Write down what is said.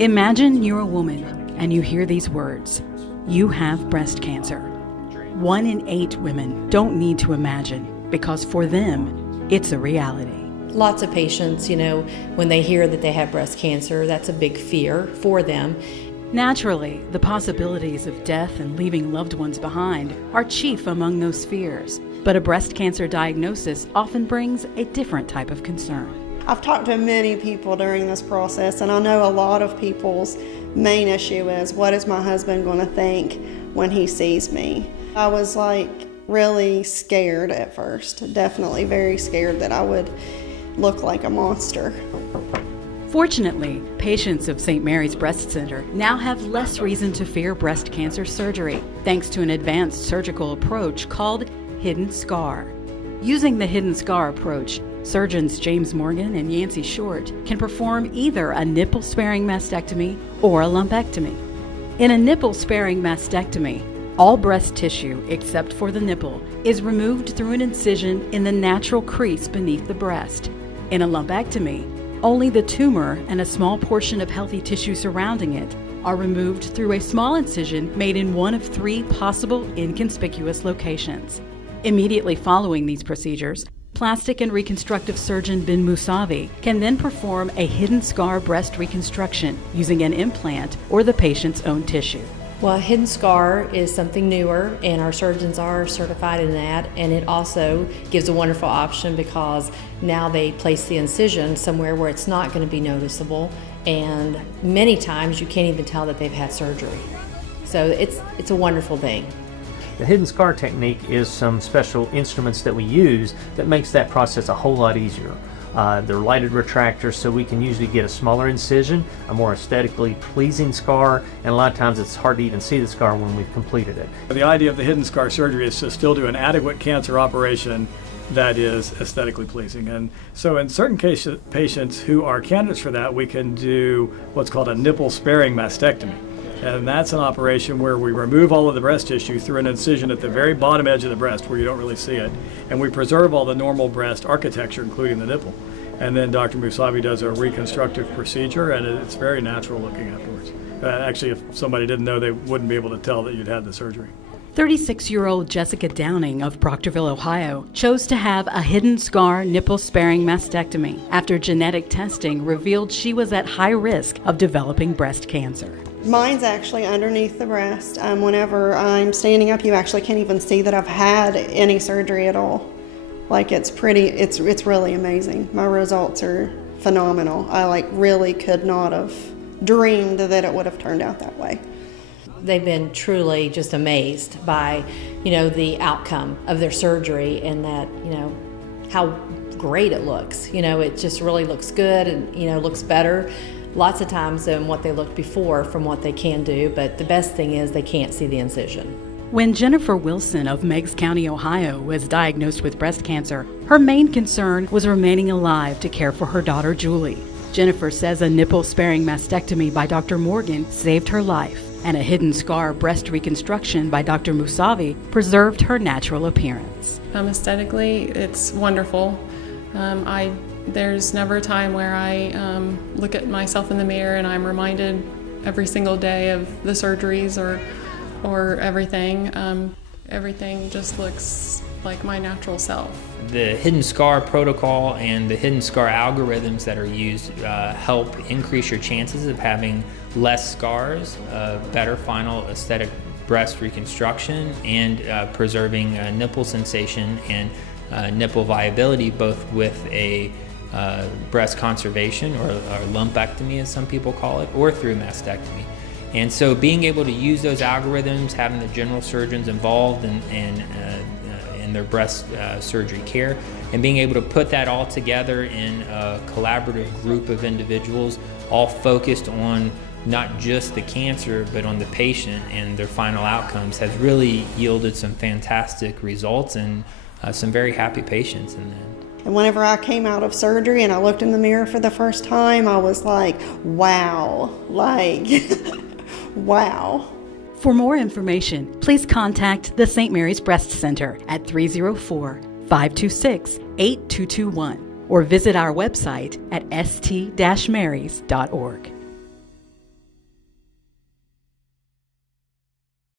Imagine you're a woman and you hear these words: you have breast cancer. 1 in 8 women don't need to imagine, because for them, it's a reality. Lots of patients, when they hear that they have breast cancer, that's a big fear for them. Naturally, the possibilities of death and leaving loved ones behind are chief among those fears. But a breast cancer diagnosis often brings a different type of concern. I've talked to many people during this process, and I know a lot of people's main issue is, what is my husband going to think when he sees me? I was really scared at first, definitely very scared that I would look like a monster. Fortunately, patients of St. Mary's Breast Center now have less reason to fear breast cancer surgery, thanks to an advanced surgical approach called hidden scar. Using the hidden scar approach, surgeons James Morgan and Yancey Short can perform either a nipple-sparing mastectomy or a lumpectomy. In a nipple-sparing mastectomy, all breast tissue, except for the nipple, is removed through an incision in the natural crease beneath the breast. In a lumpectomy, only the tumor and a small portion of healthy tissue surrounding it are removed through a small incision made in one of 3 possible inconspicuous locations. Immediately following these procedures, plastic and reconstructive surgeon Bin Musavi can then perform a hidden scar breast reconstruction using an implant or the patient's own tissue. Well, hidden scar is something newer, and our surgeons are certified in that, and it also gives a wonderful option because now they place the incision somewhere where it's not going to be noticeable, and many times you can't even tell that they've had surgery. So it's a wonderful thing. The hidden scar technique is some special instruments that we use that makes that process a whole lot easier. They're lighted retractors, so we can usually get a smaller incision, a more aesthetically pleasing scar, and a lot of times it's hard to even see the scar when we've completed it. The idea of the hidden scar surgery is to still do an adequate cancer operation that is aesthetically pleasing. And so in certain cases, patients who are candidates for that, we can do what's called a nipple-sparing mastectomy. And that's an operation where we remove all of the breast tissue through an incision at the very bottom edge of the breast where you don't really see it. And we preserve all the normal breast architecture, including the nipple. And then Dr. Musavi does a reconstructive procedure, and it's very natural looking afterwards. Actually, if somebody didn't know, they wouldn't be able to tell that you'd had the surgery. 36-year-old Jessica Downing of Proctorville, Ohio, chose to have a hidden scar nipple-sparing mastectomy after genetic testing revealed she was at high risk of developing breast cancer. Mine's actually underneath the breast. Whenever I'm standing up, you actually can't even see that I've had any surgery at all. It's really amazing. My results are phenomenal. I really could not have dreamed that it would have turned out that way. They've been truly just amazed by, the outcome of their surgery, and that, how great it looks. It just really looks good and, looks better lots of times than what they looked before from what they can do, but the best thing is they can't see the incision. When Jennifer Wilson of Meigs County, Ohio, was diagnosed with breast cancer, her main concern was remaining alive to care for her daughter, Julie. Jennifer says a nipple-sparing mastectomy by Dr. Morgan saved her life, and a hidden scar breast reconstruction by Dr. Musavi preserved her natural appearance. Aesthetically, it's wonderful. There's never a time where I look at myself in the mirror and I'm reminded every single day of the surgeries or everything. Everything just looks like my natural self. The hidden scar protocol and the hidden scar algorithms that are used help increase your chances of having less scars, better final aesthetic breast reconstruction, and preserving nipple sensation and nipple viability, both with a breast conservation or lumpectomy, as some people call it, or through mastectomy. And so being able to use those algorithms, having the general surgeons involved in their breast surgery care, and being able to put that all together in a collaborative group of individuals, all focused on not just the cancer, but on the patient and their final outcomes, has really yielded some fantastic results and some very happy patients in that. And whenever I came out of surgery and I looked in the mirror for the first time, I was like, wow, wow. For more information, please contact the St. Mary's Breast Center at 304-526-8221 or visit our website at st-marys.org.